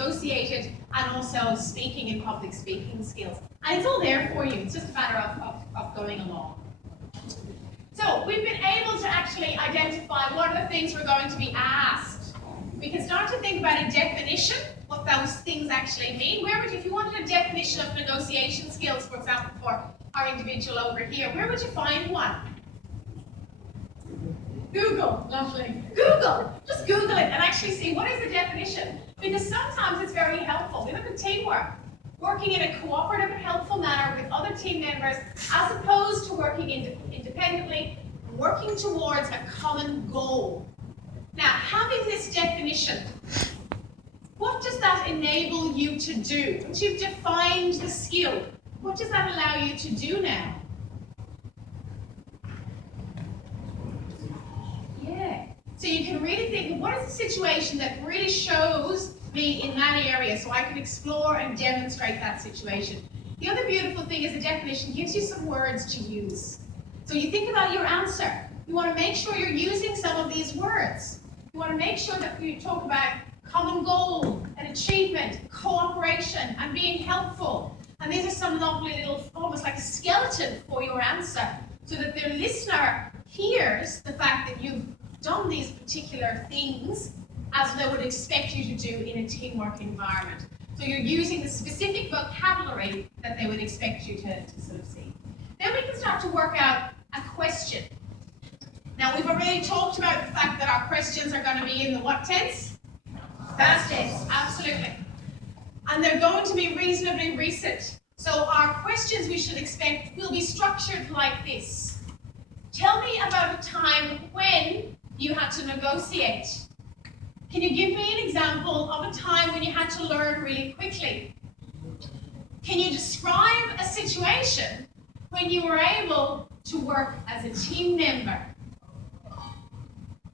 negotiated, and also speaking and public speaking skills. And it's all there for you. It's just a matter of going along. So we've been able to actually identify what are the things we're going to be asked. We can start to think about a definition, what those things actually mean. Where would you, if you wanted a definition of negotiation skills, for example, for our individual over here, where would you find one? Google, lovely. Google, just Google it and actually see what is the definition. Because sometimes it's very helpful. We look at teamwork, working in a cooperative and helpful manner with other team members, as opposed to working independently, working towards a common goal. Now, having this definition, what does that enable you to do? Once you've defined the skill, what does that allow you to do now? Yeah. So you can really think, what is the situation that really shows me in that area so I can explore and demonstrate that situation? The other beautiful thing is the definition gives you some words to use. So you think about your answer. You want to make sure you're using some of these words. You want to make sure that you talk about common goal and achievement, cooperation, and being helpful. And these are some lovely little, almost like a skeleton for your answer, so that the listener hears the fact that you've done these particular things as they would expect you to do in a teamwork environment. So you're using the specific vocabulary that they would expect you to sort of see. Then we can start to work out a question. Now, we've already talked about the fact that our questions are going to be in the what tense? Past tense, absolutely. And they're going to be reasonably recent. So our questions we should expect will be structured like this. Tell me about a time when you had to negotiate. Can you give me an example of a time when you had to learn really quickly? Can you describe a situation when you were able to work as a team member?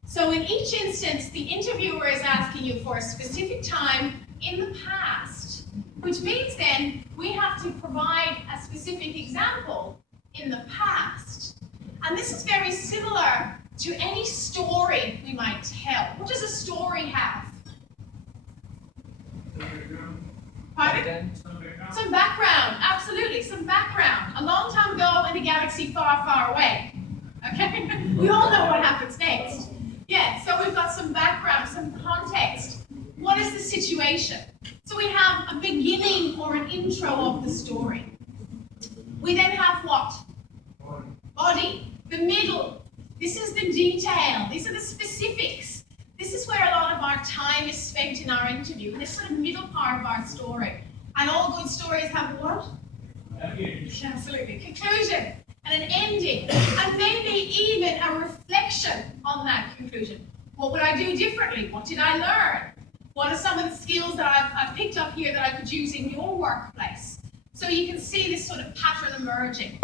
So in each instance, the interviewer is asking you for a specific time in the past, which means then we have to provide a specific example in the past. And this is very similar to any story we might tell. What does a story have? Pardon? Some background, absolutely, some background. A long time ago in a galaxy far, far away. Okay? We all know what happens next. Yeah, so we've got some background, some context. What is the situation? So we have a beginning or an intro of the story. We then have what? Body. The middle. This is the detail. These are the specifics. This is where a lot of our time is spent in our interview, in this sort of middle part of our story. And all good stories have what? Absolutely. Conclusion. And an ending, and maybe even a reflection on that conclusion. What would I do differently? What did I learn? What are some of the skills that I've picked up here that I could use in your workplace? So you can see this sort of pattern emerging.